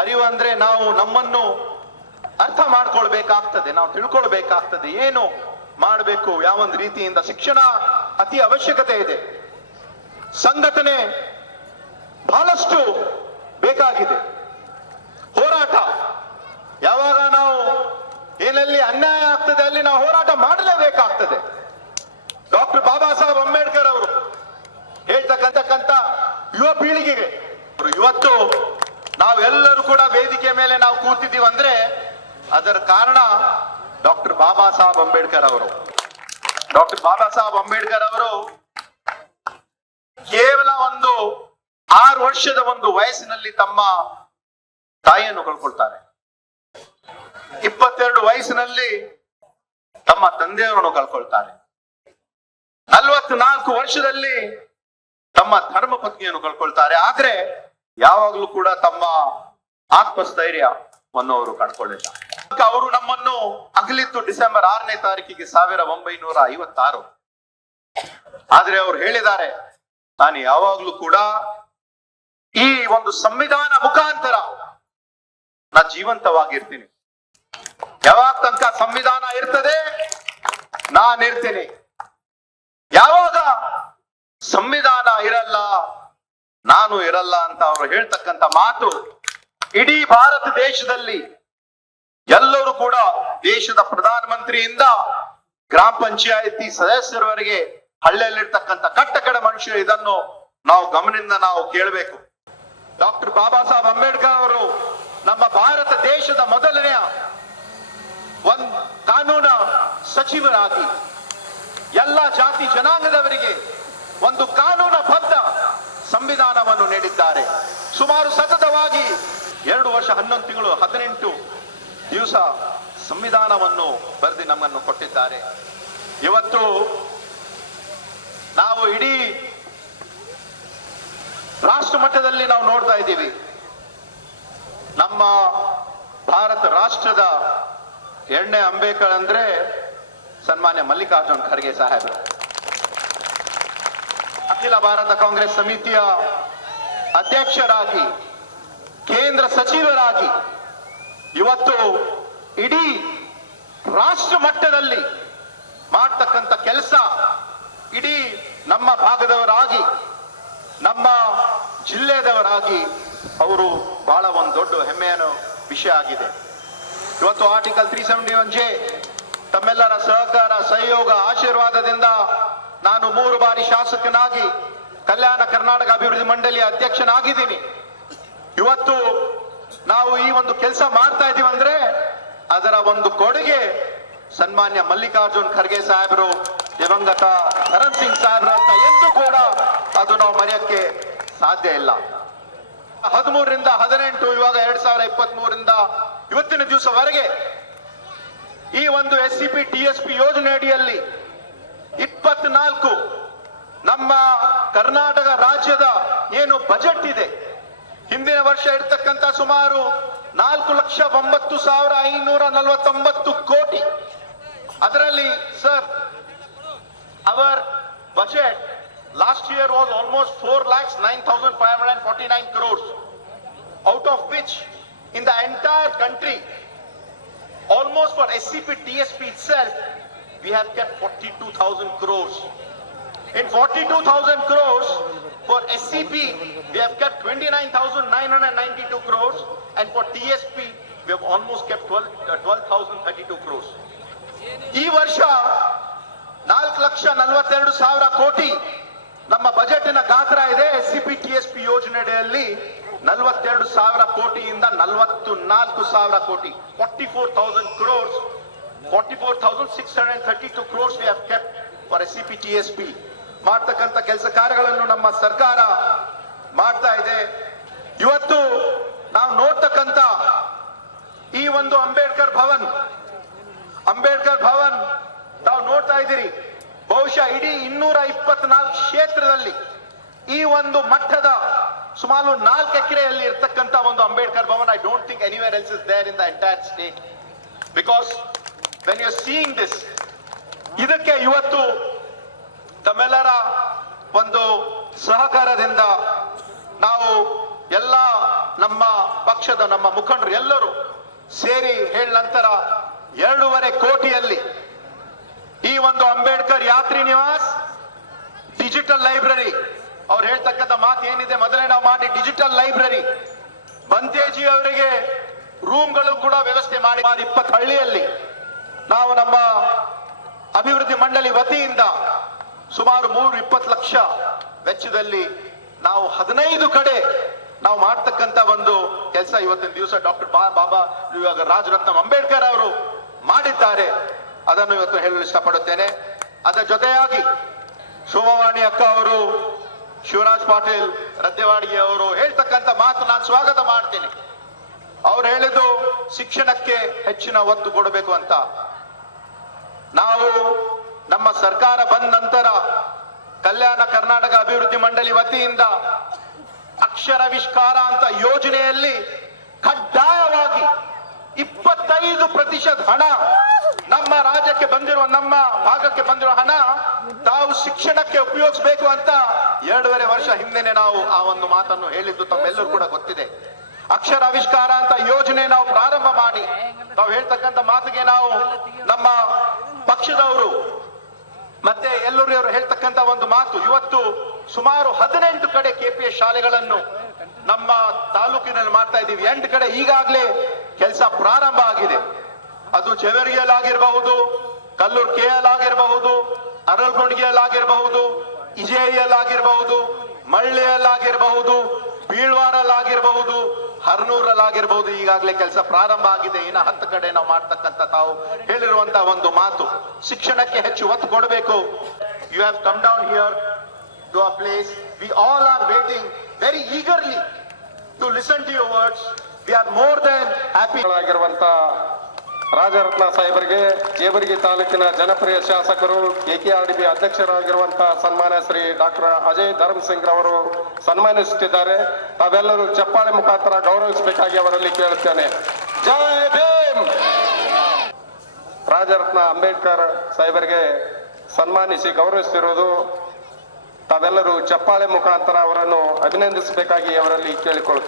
ಅರಿವು ಅಂದ್ರೆ ನಾವು ನಮ್ಮನ್ನು ಅರ್ಥ ಮಾಡ್ಕೊಳ್ಬೇಕಾಗ್ತದೆ, ನಾವು ತಿಳ್ಕೊಳ್ಬೇಕಾಗ್ತದೆ, ಏನು ಮಾಡಬೇಕು, ಯಾವೊಂದು ರೀತಿಯಿಂದ ಶಿಕ್ಷಣ ಅತಿ ಅವಶ್ಯಕತೆ ಇದೆ. ಸಂಘಟನೆ ಬಹಳಷ್ಟು ಬೇಕಾಗಿದೆ. ಹೋರಾಟ ಯಾವಾಗ ನಾವು ಏನಲ್ಲಿ ಅನ್ಯಾಯ ಆಗ್ತದೆ ಅಲ್ಲಿ ನಾವು ಹೋರಾಟ ಮಾಡಲೇಬೇಕಾಗ್ತದೆ. ಡಾಕ್ಟರ್ ಬಾಬಾ ಸಾಹೇಬ್ ಅಂಬೇಡ್ಕರ್ ಅವರು ಹೇಳ್ತಕ್ಕಂತ ಯುವ ಪೀಳಿಗೆಗೆ ಇವತ್ತು ನಾವೆಲ್ಲರೂ ಕೂಡ ವೇದಿಕೆ ಮೇಲೆ ನಾವು ಕೂತಿದ್ದೀವಿ ಅಂದ್ರೆ ಅದರ ಕಾರಣ ಡಾಕ್ಟರ್ ಬಾಬಾ ಸಾಹೇಬ್ ಅಂಬೇಡ್ಕರ್ ಅವರು. ಡಾಕ್ಟರ್ ಬಾಬಾ ಸಾಹೇಬ್ ಅಂಬೇಡ್ಕರ್ ಅವರು ಕೇವಲ 6 ವರ್ಷದ ವಯಸ್ಸಿನಲ್ಲಿ ತಮ್ಮ ತಾಯಿಯನ್ನು ಕಳ್ಕೊಳ್ತಾರೆ. 22 ವಯಸ್ಸಿನಲ್ಲಿ ತಮ್ಮ ತಂದೆಯವರನ್ನು ಕಳ್ಕೊಳ್ತಾರೆ. 44 ವರ್ಷದಲ್ಲಿ ತಮ್ಮ ಧರ್ಮ ಪತ್ನಿಯನ್ನು ಕಳ್ಕೊಳ್ತಾರೆ. ಆದ್ರೆ ಯಾವಾಗ್ಲೂ ಕೂಡ ತಮ್ಮ ಆತ್ಮಸ್ಥೈರ್ಯವನ್ನು ಅವರು ಕಳ್ಕೊಳ್ಳಿಲ್ಲ. ಅವರು ನಮ್ಮನ್ನು ಅಗಲಿದ್ದು ಡಿಸೆಂಬರ್ 6ನೇ ತಾರೀಕಿಗೆ 1956. ಆದ್ರೆ ಅವ್ರು ಹೇಳಿದ್ದಾರೆ, ನಾನು ಯಾವಾಗ್ಲೂ ಕೂಡ ಈ ಒಂದು ಸಂವಿಧಾನ ಮುಖಾಂತರ ನಾ ಜೀವಂತವಾಗಿರ್ತೀನಿ. ಯಾವಾಗ ತನಕ ಸಂವಿಧಾನ ಇರ್ತದೆ ನಾನಿರ್ತೀನಿ. ಯಾವಾಗ ಸಂವಿಧಾನ ಇರಲ್ಲ ನಾನು ಇರಲ್ಲ ಅಂತ ಅವರು ಹೇಳ್ತಕ್ಕಂತ ಮಾತು ಇಡೀ ಭಾರತ ದೇಶದಲ್ಲಿ ಎಲ್ಲರೂ ಕೂಡ, ದೇಶದ ಪ್ರಧಾನಮಂತ್ರಿಯಿಂದ ಗ್ರಾಮ ಪಂಚಾಯತಿ ಸದಸ್ಯರವರೆಗೆ ಹಳ್ಳಿಯಲ್ಲಿರ್ತಕ್ಕಂಥ ಕಟ್ಟಕಡ ಮನುಷ್ಯರು ಇದನ್ನು ನಾವು ಗಮನದಿಂದ ನಾವು ಕೇಳಬೇಕು. ಡಾಕ್ಟರ್ ಬಾಬಾ ಸಾಹೇಬ್ ಅಂಬೇಡ್ಕರ್ ಅವರು ನಮ್ಮ ಭಾರತ ದೇಶದ ಮೊದಲನೆಯ ಕಾನೂನು ಸಚಿವರಾಗಿ ಎಲ್ಲ ಜಾತಿ ಜನಾಂಗದವರಿಗೆ ಒಂದು ಕಾನೂನುಬದ್ಧ ಸಂವಿಧಾನವನ್ನು ನೀಡಿದ್ದಾರೆ. ಸುಮಾರು ಸತತವಾಗಿ 2 ವರ್ಷ 11 ತಿಂಗಳು 18 ದಿವಸ ಸಂವಿಧಾನವನ್ನು ಬರೆದು ನಮ್ಮನ್ನು ಕೊಟ್ಟಿದ್ದಾರೆ. ಇವತ್ತು ನಾವು ಇಡೀ ರಾಷ್ಟ್ರ ಮಟ್ಟದಲ್ಲಿ ನಾವು ನೋಡ್ತಾ ಇದ್ದೀವಿ, ನಮ್ಮ ಭಾರತ ರಾಷ್ಟ್ರದ 2ನೇ ಅಂಬೇಡ್ಕರ್ ಅಂದ್ರೆ ಸನ್ಮಾನ್ಯ ಮಲ್ಲಿಕಾರ್ಜುನ್ ಖರ್ಗೆ ಸಾಹೇಬರು. ಅಖಿಲ ಭಾರತ ಕಾಂಗ್ರೆಸ್ ಸಮಿತಿಯ ಅಧ್ಯಕ್ಷರಾಗಿ, ಕೇಂದ್ರ ಸಚಿವರಾಗಿ ಇವತ್ತು ಇಡೀ ರಾಷ್ಟ್ರ ಮಟ್ಟದಲ್ಲಿ ಮಾಡ್ತಕ್ಕಂಥ ಕೆಲಸ, ಇಡೀ ನಮ್ಮ ಭಾಗದವರಾಗಿ, ನಮ್ಮ ಜಿಲ್ಲೆದವರಾಗಿ ಅವರು ಬಹಳ ಒಂದು ದೊಡ್ಡ ಹೆಮ್ಮೆಯ ವಿಷಯ ಆಗಿದೆ. ಇವತ್ತು ಆರ್ಟಿಕಲ್ 371J ತಮ್ಮೆಲ್ಲರ ಸಹಕಾರ, ಸಹಯೋಗ, ಆಶೀರ್ವಾದದಿಂದ ನಾನು 3 ಬಾರಿ ಶಾಸಕನಾಗಿ ಕಲ್ಯಾಣ ಕರ್ನಾಟಕ ಅಭಿವೃದ್ಧಿ ಮಂಡಳಿಯ ಅಧ್ಯಕ್ಷನಾಗಿದ್ದೀನಿ. ಇವತ್ತು ನಾವು ಈ ಒಂದು ಕೆಲಸ ಮಾಡ್ತಾ ಇದೀವಿ ಅಂದ್ರೆ ಅದರ ಒಂದು ಕೊಡುಗೆ ಸನ್ಮಾನ್ಯ ಮಲ್ಲಿಕಾರ್ಜುನ್ ಖರ್ಗೆ ಸಾಹೇಬರು, ದಿವಂಗತ ಕರಣ್ ಸಿಂಗ್ ಸಾಹೇಬ್ರು ಅಂತ ಎಂದು ಕೂಡ ಅದು ನಾವು ಮರೆಯಕ್ಕೆ ಸಾಧ್ಯ ಇಲ್ಲ. 13 ರಿಂದ 18 ಇವಾಗ 2023ರಿಂದ ಇವತ್ತಿನ ದಿವಸವರೆಗೆ ಈ ಒಂದು SCP TSP ಯೋಜನೆ ಅಡಿಯಲ್ಲಿ 24 ನಮ್ಮ ಕರ್ನಾಟಕ ರಾಜ್ಯದ ಏನು ಬಜೆಟ್ ಇದೆ, ಹಿಂದಿನ ವರ್ಷ ಇರ್ತಕ್ಕಂಥ ಸುಮಾರು 4,09,549 ಕೋಟಿ. ಅದರಲ್ಲಿ sir, our budget last year was almost 4,09,549 crores, out of which in the entire country, almost for SCP TSP itself, we have kept 42,000 crores. In 42,000 crores for SCP, we have kept 29,992 crores, and for TSP, we have almost kept 12,032 crores. ಈ ವರ್ಷ 4,42,000 ಕೋಟಿ ನಮ್ಮ ಬಜೆಟಿನ ಗಾತ್ರ ಇದೆ. SCP TSP ಯೋಜನೆಯಲ್ಲಿ 42,000 ಕೋಟಿಯಿಂದ 44,000 ಕೋಟಿ, 44,000 crores, 44,632 crores we have kept for SCP TSP. ಮಾಡ್ತಕ್ಕಂಥ ಕೆಲಸ ಕಾರ್ಯಗಳನ್ನು ನಮ್ಮ ಸರ್ಕಾರ ಮಾಡ್ತಾ ಇದೆ. ಇವತ್ತು ನಾವು ನೋಡ್ತಕ್ಕಂಥ ಈ ಒಂದು ಅಂಬೇಡ್ಕರ್ ಭವನ್ ತಾವು ನೋಡ್ತಾ ಇದ್ದೀರಿ. ಬಹುಶಃ ಇಡೀ 224 ಕ್ಷೇತ್ರದಲ್ಲಿ ಈ ಒಂದು ಮಟ್ಟದ ಸುಮಾರು 4 ಎಕರೆಯಲ್ಲಿ ಇರ್ತಕ್ಕಂಥ ಒಂದು Ambedkar Bhavan, I don't think anywhere else is there in the entire state. Because when you are seeing this, ಇದಕ್ಕೆ ಇವತ್ತು ತಮ್ಮೆಲ್ಲರ ಒಂದು ಸಹಕಾರದಿಂದ ನಾವು ಎಲ್ಲ ನಮ್ಮ ಪಕ್ಷದ ನಮ್ಮ ಮುಖಂಡರು ಎಲ್ಲರೂ ಸೇರಿ ಹೇಳ ನಂತರ 2.5 ಕೋಟಿಯಲ್ಲಿ ಈ ಒಂದು ಅಂಬೇಡ್ಕರ್ ಯಾತ್ರಿ ನಿವಾಸ್ ಡಿಜಿಟಲ್ ಲೈಬ್ರರಿ, ಅವ್ರು ಹೇಳ್ತಕ್ಕಂಥ ಮಾತು ಏನಿದೆ ಮೊದಲೇ ನಾವು ಮಾಡಿ ಡಿಜಿಟಲ್ ಲೈಬ್ರರಿ, ಬಂತೇಜಿ ಅವರಿಗೆ ರೂಮ್ಗಳು ಕೂಡ ವ್ಯವಸ್ಥೆ ಮಾಡಿ 20 ಹಳ್ಳಿಯಲ್ಲಿ ನಾವು ನಮ್ಮ ಅಭಿವೃದ್ಧಿ ಮಂಡಳಿ ವತಿಯಿಂದ ಸುಮಾರು 320 ಲಕ್ಷ ವೆಚ್ಚದಲ್ಲಿ ನಾವು 15 ಕಡೆ ನಾವು ಮಾಡ್ತಕ್ಕಂಥ ಒಂದು ಕೆಲಸ ಇವತ್ತಿನ ದಿವಸ ಡಾಕ್ಟರ್ ಬಾಬಾ ಇವಾಗ ರಾಜರತ್ನ ಅಂಬೇಡ್ಕರ್ ಅವರು ಮಾಡಿದ್ದಾರೆ. ಅದನ್ನು ಇವತ್ತು ಹೇಳಲು ಇಷ್ಟಪಡುತ್ತೇನೆ. ಅದರ ಜೊತೆಯಾಗಿ ಶೋಭವಾಣಿ ಅಕ್ಕ ಅವರು, ಶಿವರಾಜ್ ಪಾಟೀಲ್ ರದ್ದೆವಾಡಿ ಅವರು ಹೇಳ್ತಕ್ಕಂಥ ಮಾತು ನಾನು ಸ್ವಾಗತ ಮಾಡ್ತೀನಿ. ಅವ್ರು ಹೇಳಿದ್ದು ಶಿಕ್ಷಣಕ್ಕೆ ಹೆಚ್ಚಿನ ಒತ್ತು ಕೊಡಬೇಕು ಅಂತ. ನಾವು ನಮ್ಮ ಸರ್ಕಾರ ಬಂದ ನಂತರ ಕಲ್ಯಾಣ ಕರ್ನಾಟಕ ಅಭಿವೃದ್ಧಿ ಮಂಡಳಿ ವತಿಯಿಂದ ಅಕ್ಷರಾವಿಷ್ಕಾರ ಅಂತ ಯೋಜನೆಯಲ್ಲಿ ಕಡ್ಡಾಯವಾಗಿ 25% ಹಣ ನಮ್ಮ ರಾಜ್ಯಕ್ಕೆ ಬಂದಿರುವ, ನಮ್ಮ ಭಾಗಕ್ಕೆ ಬಂದಿರುವ ಹಣ ತಾವು ಶಿಕ್ಷಣಕ್ಕೆ ಉಪಯೋಗಿಸಬೇಕು ಅಂತ 2.5 ವರ್ಷ ಹಿಂದೆನೆ ನಾವು ಆ ಒಂದು ಮಾತನ್ನು ಹೇಳಿದ್ದು ತಮ್ಮೆಲ್ಲರೂ ಕೂಡ ಗೊತ್ತಿದೆ. ಅಕ್ಷರಾವಿಷ್ಕಾರ ಅಂತ ಯೋಜನೆ ನಾವು ಪ್ರಾರಂಭ ಮಾಡಿ ನಾವು ಹೇಳ್ತಕ್ಕಂಥ ಮಾತಿಗೆ ನಾವು ನಮ್ಮ ಪಕ್ಷದವರು ಮತ್ತೆ ಎಲ್ಲರೂ ಹೇಳ್ತಕ್ಕಂಥ ಒಂದು ಮಾತು, ಇವತ್ತು ಸುಮಾರು 18 ಕಡೆ KPS ಶಾಲೆಗಳನ್ನು ನಮ್ಮ ತಾಲೂಕಿನಲ್ಲಿ ಮಾಡ್ತಾ ಇದ್ದೀವಿ. 8 ಕಡೆ ಈಗಾಗಲೇ ಕೆಲಸ ಪ್ರಾರಂಭ ಆಗಿದೆ. ಅದು ಜೇವರ್ಗಿಯಲ್ಲಿ ಆಗಿರಬಹುದು, ಕಲ್ಲೂರ್ KL ಆಗಿರಬಹುದು, ಅರಳಗೊಂಡಿಯಲ್ಲಿ ಆಗಿರಬಹುದು, ಇಜೇರಿಯಲ್ಲಿ ಆಗಿರಬಹುದು, ಮಳ್ಳಿಯಲ್ಲಿ ಆಗಿರಬಹುದು, ಬೀಳ್ವಾರಲ್ಲಿ ಆಗಿರಬಹುದು, ಹರ್ನೂರಲ್ಲಿ ಆಗಿರಬಹುದು. ಈಗಾಗಲೇ ಕೆಲಸ ಪ್ರಾರಂಭ ಆಗಿದೆ. ಇನ್ನು 10 ಕಡೆ ನಾವು ಮಾಡ್ತಕ್ಕಂಥ ತಾವು ಹೇಳಿರುವಂತಹ ಒಂದು ಮಾತು, ಶಿಕ್ಷಣಕ್ಕೆ ಹೆಚ್ಚು ಒತ್ತು ಕೊಡಬೇಕು. You have come down here to a place. We all are waiting very eagerly to listen to your words. We are more than happy. ಆಗಿರುವಂತ ರಾಜರತ್ನ ಸಾಹೇಬರಿಗೆ, ಜೇವರ್ಗಿ ತಾಲೂಕಿನ ಜನಪ್ರಿಯ ಶಾಸಕರು, KKRDB ಅಧ್ಯಕ್ಷರಾಗಿರುವಂತಹ ಸನ್ಮಾನ್ಯ ಶ್ರೀ ಡಾಕ್ಟರ್ ಅಜಯ್ ಧರ್ಮ್ ಸಿಂಗ್ ರವರು ಸನ್ಮಾನಿಸುತ್ತಿದ್ದಾರೆ. ತಾವೆಲ್ಲರೂ ಚಪ್ಪಾಳೆ ಮುಖಾಂತರ ಗೌರವಿಸಬೇಕಾಗಿ ಅವರಲ್ಲಿ ಕೇಳುತ್ತೇನೆ. ಜೈ ಭೀಮ್. ರಾಜರತ್ನ ಅಂಬೇಡ್ಕರ್ ಸಾಹೇಬರಿಗೆ ಸನ್ಮಾನಿಸಿ ಗೌರವಿಸುತ್ತಿರುವುದು ತಾವೆಲ್ಲರೂ ಚಪ್ಪಾಳೆ ಮುಖಾಂತರ ಅವರನ್ನು ಅಭಿನಂದಿಸಬೇಕಾಗಿ ಅವರಲ್ಲಿ ಕೇಳಿಕೊಳ್ಳುತ್ತೇನೆ.